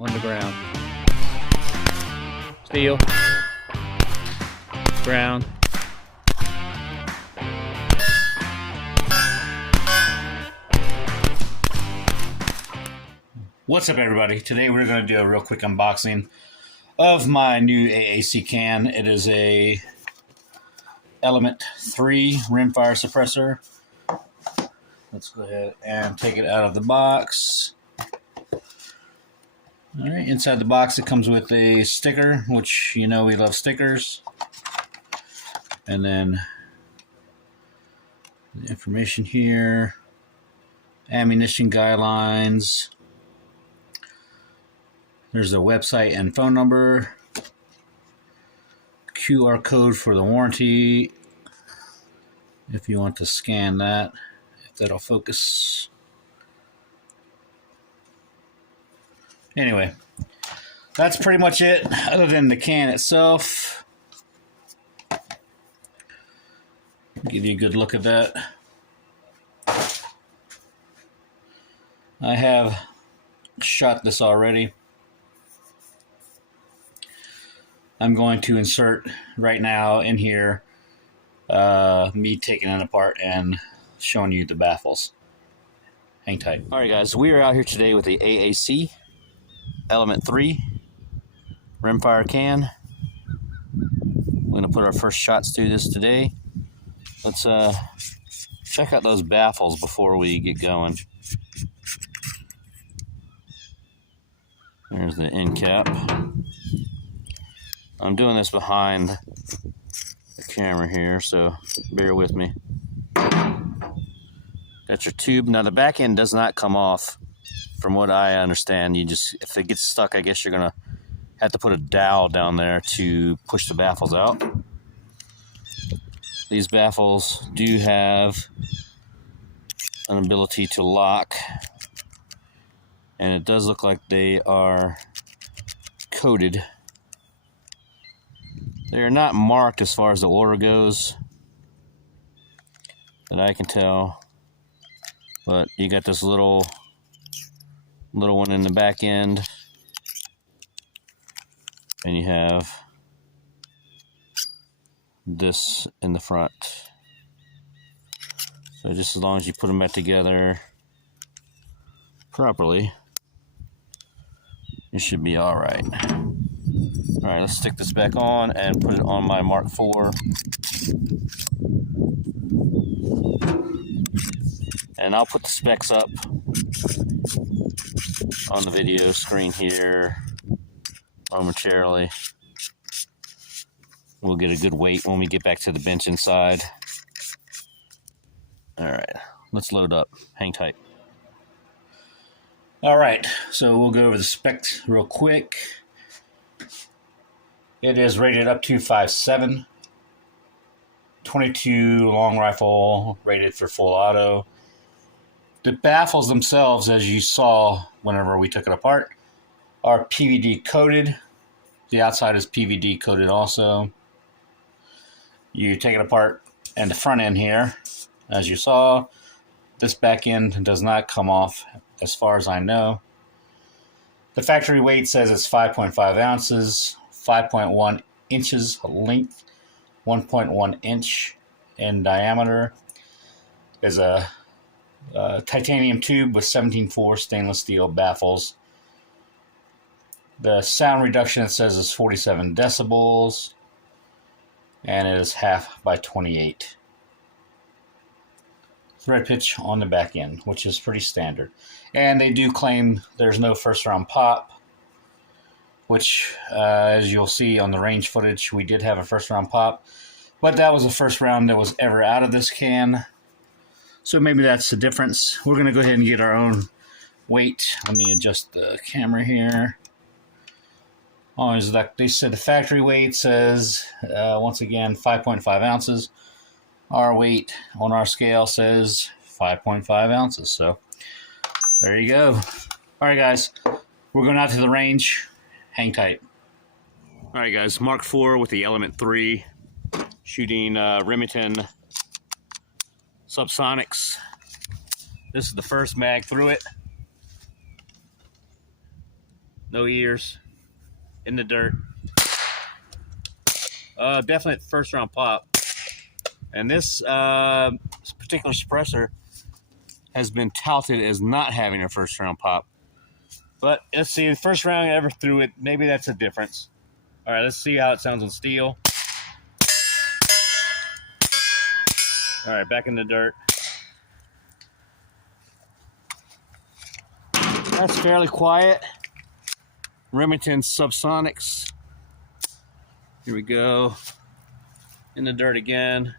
on the ground. Steel. Ground. What's up, everybody? Today we're going to do a real quick unboxing of my new AAC can. It is a Element 3 rimfire suppressor. Let's go ahead and take it out of the box. Alright, inside the box it comes with a sticker, which you know we love stickers. And then the information here, ammunition guidelines. There's a website and phone number, QR code for the warranty if you want to scan that, if that'll focus. Anyway, that's pretty much it other than the can itself. Give you a good look at that. I have shot this already. I'm going to insert right now in here me taking it apart and showing you the baffles. Hang tight. Alright guys, we are out here today with the AAC Element 3 rimfire can. We're going to put our first shots through this today. Let's check out those baffles before we get going. There's the end cap. I'm doing this behind the camera here, so bear with me. That's your tube. Now the back end does not come off, from what I understand. You just, if it gets stuck, I guess you're gonna have to put a dowel down there to push the baffles out. These baffles do have an ability to lock, and it does look like they are coated. They are not marked as far as the order goes, that I can tell. But you got this little one in the back end, and you have this in the front. So just as long as you put them back together properly, it should be all right. Alright, let's stick this back on and put it on my Mark IV. And I'll put the specs up on the video screen here momentarily. We'll get a good weight when we get back to the bench inside. Alright, let's load up. Hang tight. Alright, so we'll go over the specs real quick. It is rated up to 5.7, 22 long rifle, rated for full auto. The baffles themselves, as you saw whenever we took it apart, are PVD coated. The outside is PVD coated also. You take it apart, and the front end here, as you saw, this back end does not come off as far as I know. The factory weight says it's 5.5 ounces. 5.1 inches length, 1.1 inch in diameter. Is a titanium tube with 17.4 stainless steel baffles. The sound reduction, it says, is 47 decibels, and it is 1/2 by 28. Thread pitch on the back end, which is pretty standard. And they do claim there's no first round pop, which, as you'll see on the range footage, we did have a first round pop, but that was the first round that was ever out of this can. So maybe that's the difference. We're going to go ahead and get our own weight. Let me adjust the camera here. Always, like they said, the factory weight says, once again, 5.5 ounces. Our weight on our scale says 5.5 ounces. So there you go. All right, guys, we're going out to the range. Hang tight. Alright guys, Mark IV with the Element 3, shooting Remington Subsonics. This is the first mag through it. no ears, in the dirt. Definite first round pop. And this particular suppressor has been touted as not having a first round pop. But let's see, the first round I ever threw it, maybe that's a difference. All right, let's see how it sounds on steel. All right, back in the dirt. That's fairly quiet. Remington Subsonics. Here we go. In the dirt again.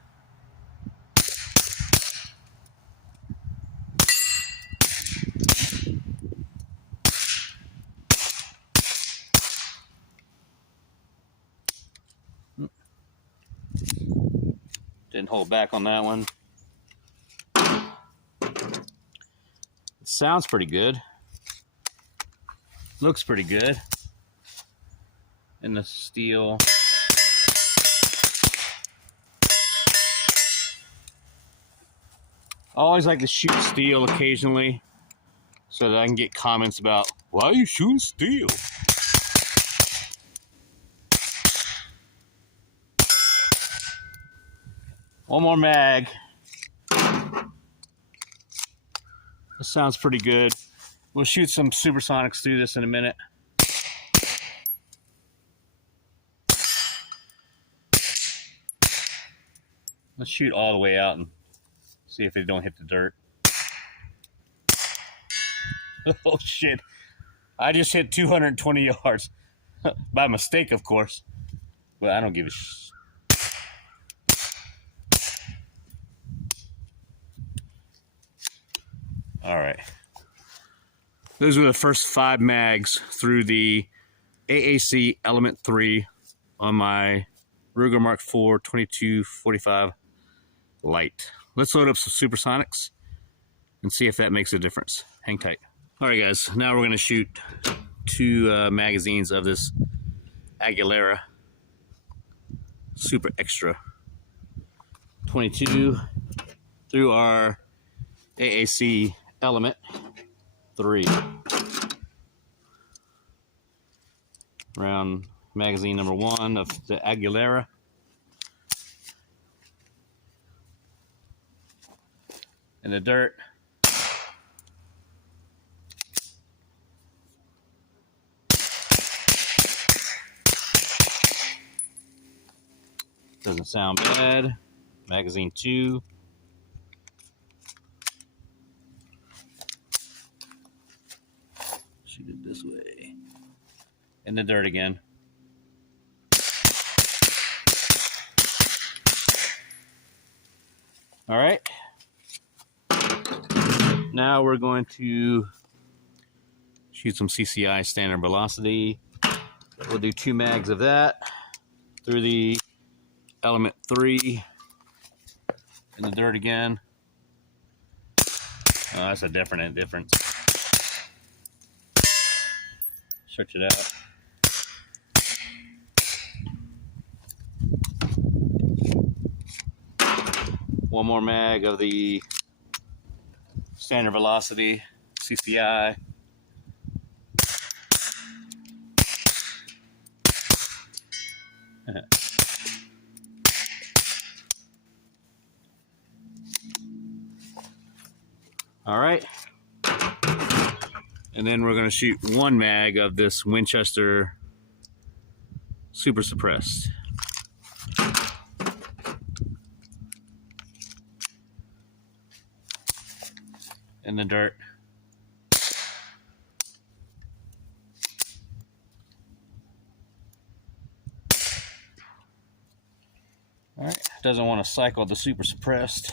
Didn't hold back on that one. It sounds pretty good. Looks pretty good. In the steel. I always like to shoot steel occasionally so that I can get comments about, why are you shooting steel? One more mag. This sounds pretty good. We'll shoot some supersonics through this in a minute. Let's shoot all the way out and see if they don't hit the dirt. Oh shit. I just hit 220 yards. By mistake, of course. But I don't give a shit. Alright. Those were the first 5 mags through the AAC Element 3 on my Ruger Mark IV 2245 Light. Let's load up some supersonics and see if that makes a difference. Hang tight. Alright guys, now we're going to shoot 2 magazines of this Aguilera Super Extra 22 through our AAC Element 3. Round magazine number 1 of the Aguilera. In the dirt. Doesn't sound bad. Magazine 2. Shoot it this way. In the dirt again. All right. Now we're going to shoot some CCI standard velocity. We'll do 2 mags of that through the Element 3 in the dirt again. Oh, that's a difference. Stretch it out. One more mag of the standard velocity CCI. All right. And then we're going to shoot 1 mag of this Winchester Super Suppressed. In the dirt. All right. Doesn't want to cycle the Super Suppressed.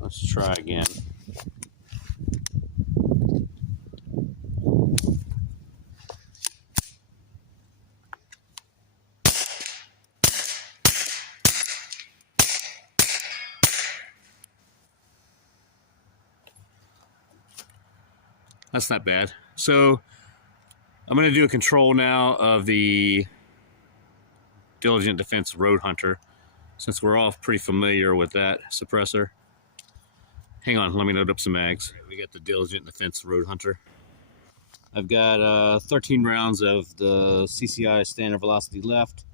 Let's try again. That's not bad. So I'm going to do a control now of the Diligent Defense Road Hunter, since we're all pretty familiar with that suppressor. Hang on, let me load up some mags. We got the Diligent Defense Road Hunter. I've got 13 rounds of the CCI standard velocity left,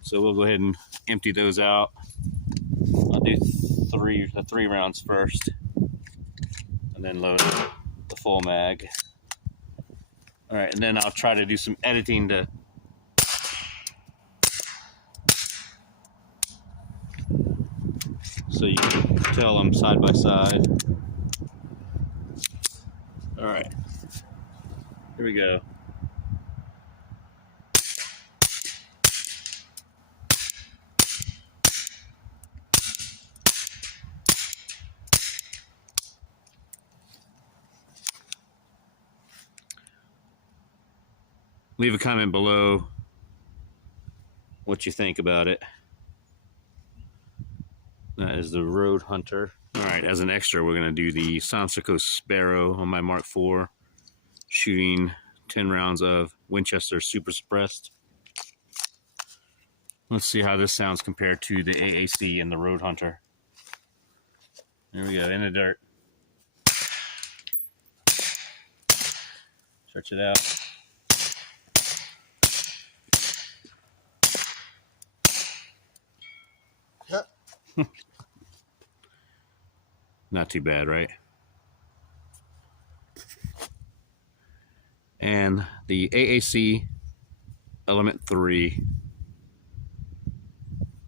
so we'll go ahead and empty those out. I'll do the three rounds first, and then load the full mag. All right, and then I'll try to do some editing to so you can tell them side by side. All right, here we go. Leave a comment below what you think about it. That is the Road Hunter. All right, as an extra, we're going to do the Sonsico Sparrow on my Mark IV, shooting 10 rounds of Winchester Super Suppressed. Let's see how this sounds compared to the AAC and the Road Hunter. There we go, in the dirt. Stretch it out. Not too bad, right? And the AAC Element 3